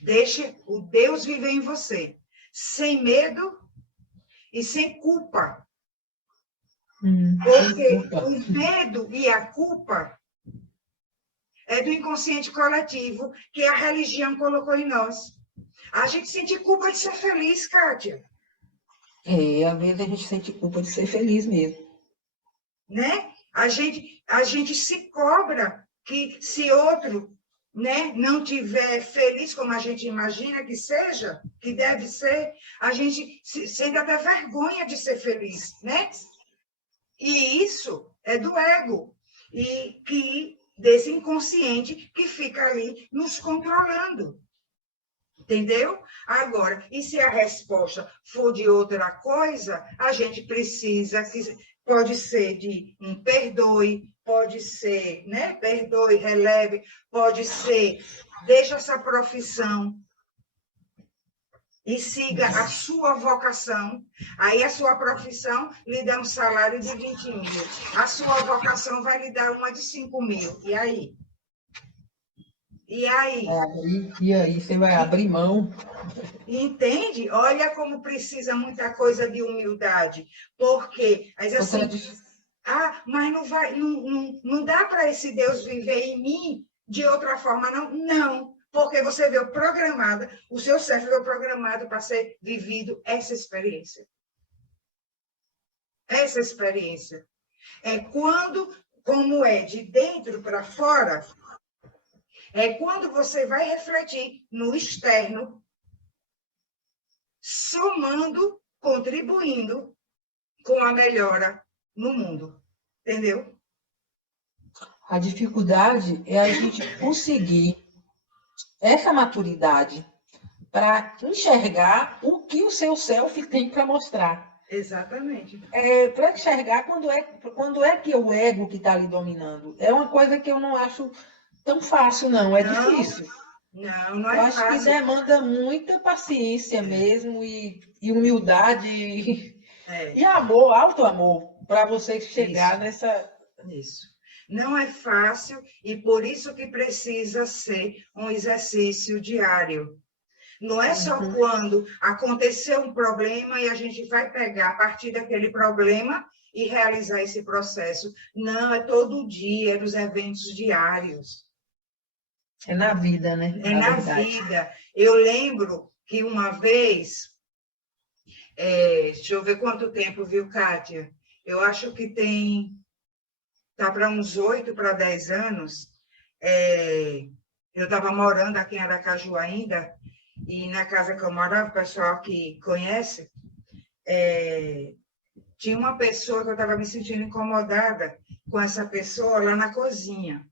Deixe o Deus viver em você. Sem medo e sem culpa. Porque o medo e a culpa é do inconsciente coletivo que a religião colocou em nós. A gente sente culpa de ser feliz, Kátia. Às vezes a gente sente culpa de ser feliz mesmo. Né? A gente se cobra que se outro, né, não tiver feliz como a gente imagina que seja, que deve ser, a gente sente até vergonha de ser feliz, né? E isso é do ego, e que desse inconsciente que fica ali nos controlando. Entendeu? Agora, e se a resposta for de outra coisa, a gente precisa, pode ser de um perdoe, pode ser, né? Perdoe, releve, pode ser, deixa essa profissão e siga a sua vocação. Aí a sua profissão lhe dá um salário de 20 mil. A sua vocação vai lhe dar uma de 5 mil. E aí? E aí? E aí, você vai abrir mão? Entende? Olha como precisa muita coisa de humildade. Porque, mas assim, mas não vai, não dá para esse Deus viver em mim de outra forma, não? Não, porque você veio programada, o seu ser veio programado para ser vivido essa experiência. Essa experiência. É quando, como é de dentro para fora, é quando você vai refletir no externo, somando, contribuindo com a melhora no mundo. Entendeu? A dificuldade é a gente conseguir essa maturidade para enxergar o que o seu self tem para mostrar. Exatamente. Para enxergar quando é que o ego que está ali dominando. É uma coisa que eu não acho tão fácil, não. É difícil. Não é eu acho fácil. Que demanda muita paciência mesmo e humildade e amor, alto amor, para você chegar nessa... Isso. Não é fácil e por isso que precisa ser um exercício diário. Não é só quando aconteceu um problema e a gente vai pegar a partir daquele problema e realizar esse processo. Não, é todo dia, é nos eventos diários. É na vida, né? É na vida. Eu lembro que uma vez, deixa eu ver quanto tempo, viu, Kátia? Eu acho que está para uns 8 para 10 anos. Eu estava morando aqui em Aracaju ainda, e na casa que eu morava, o pessoal que conhece, tinha uma pessoa que eu estava me sentindo incomodada com essa pessoa lá na cozinha.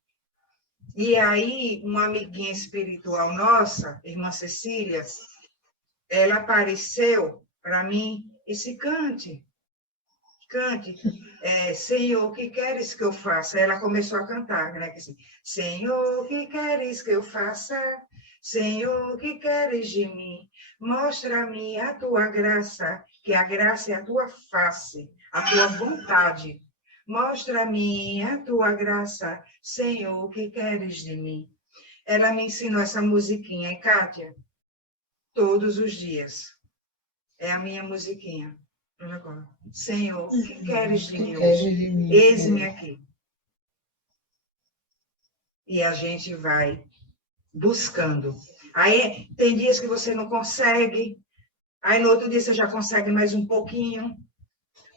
E aí, uma amiguinha espiritual nossa, irmã Cecília, ela apareceu para mim e disse, cante, Senhor, o que queres que eu faça? Ela começou a cantar, né? Assim, Senhor, o que queres que eu faça? Senhor, o que queres de mim? Mostra-me a tua graça, que a graça é a tua face, a tua vontade. Mostra-me a tua graça, Senhor, o que queres de mim? Ela me ensinou essa musiquinha, e Kátia, todos os dias. É a minha musiquinha. Senhor, o que queres de mim hoje? Eis-me aqui. E a gente vai buscando. Aí tem dias que você não consegue, aí no outro dia você já consegue mais um pouquinho.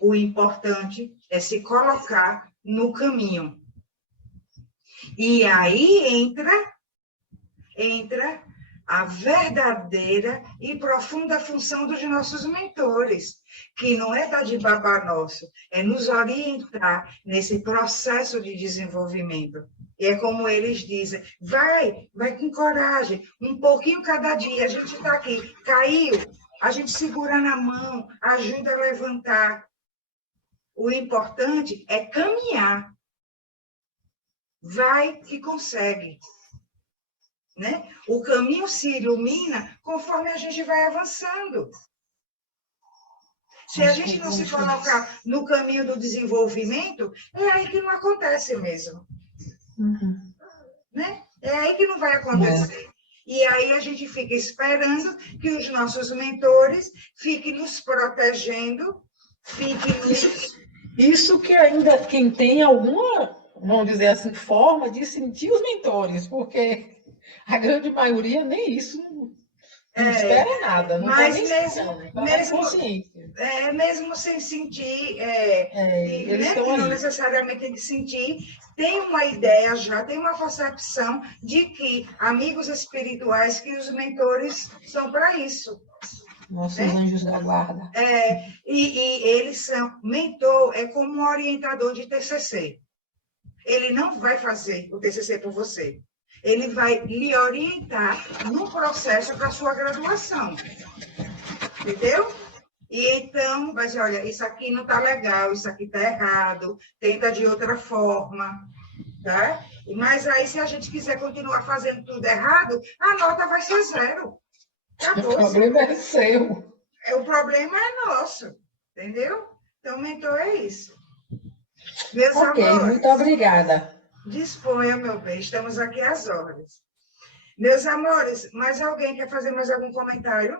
O importante é se colocar no caminho. E aí entra a verdadeira e profunda função dos nossos mentores, que não é dar de babá nosso, é nos orientar nesse processo de desenvolvimento. E é como eles dizem, vai com coragem, um pouquinho cada dia, a gente está aqui, caiu, a gente segura na mão, ajuda a levantar. O importante é caminhar. Vai que consegue. Né? O caminho se ilumina conforme a gente vai avançando. Se a gente não se colocar no caminho do desenvolvimento, é aí que não acontece mesmo. Né? É aí que não vai acontecer. E aí a gente fica esperando que os nossos mentores fiquem nos protegendo, fiquem nos... Isso que ainda quem tem alguma, vamos dizer assim, forma de sentir os mentores, porque a grande maioria nem isso não espera nada, não mas está nem consciente. Mesmo sem sentir, eles né, não necessariamente tem que sentir, tem uma ideia já, tem uma concepção de que amigos espirituais, que os mentores são para isso. Nossos anjos da guarda. E eles são, mentor é como um orientador de TCC. Ele não vai fazer o TCC por você. Ele vai lhe orientar no processo para a sua graduação. Entendeu? E então, vai dizer, olha, isso aqui não está legal, isso aqui está errado, tenta de outra forma, tá? Mas aí, se a gente quiser continuar fazendo tudo errado, a nota vai ser 0. Acabou. O problema é seu. O problema é nosso, entendeu? Então, mentor é isso. Meus amores, muito obrigada. Disponha, meu bem, estamos aqui às ordens. Meus amores, mais alguém quer fazer mais algum comentário?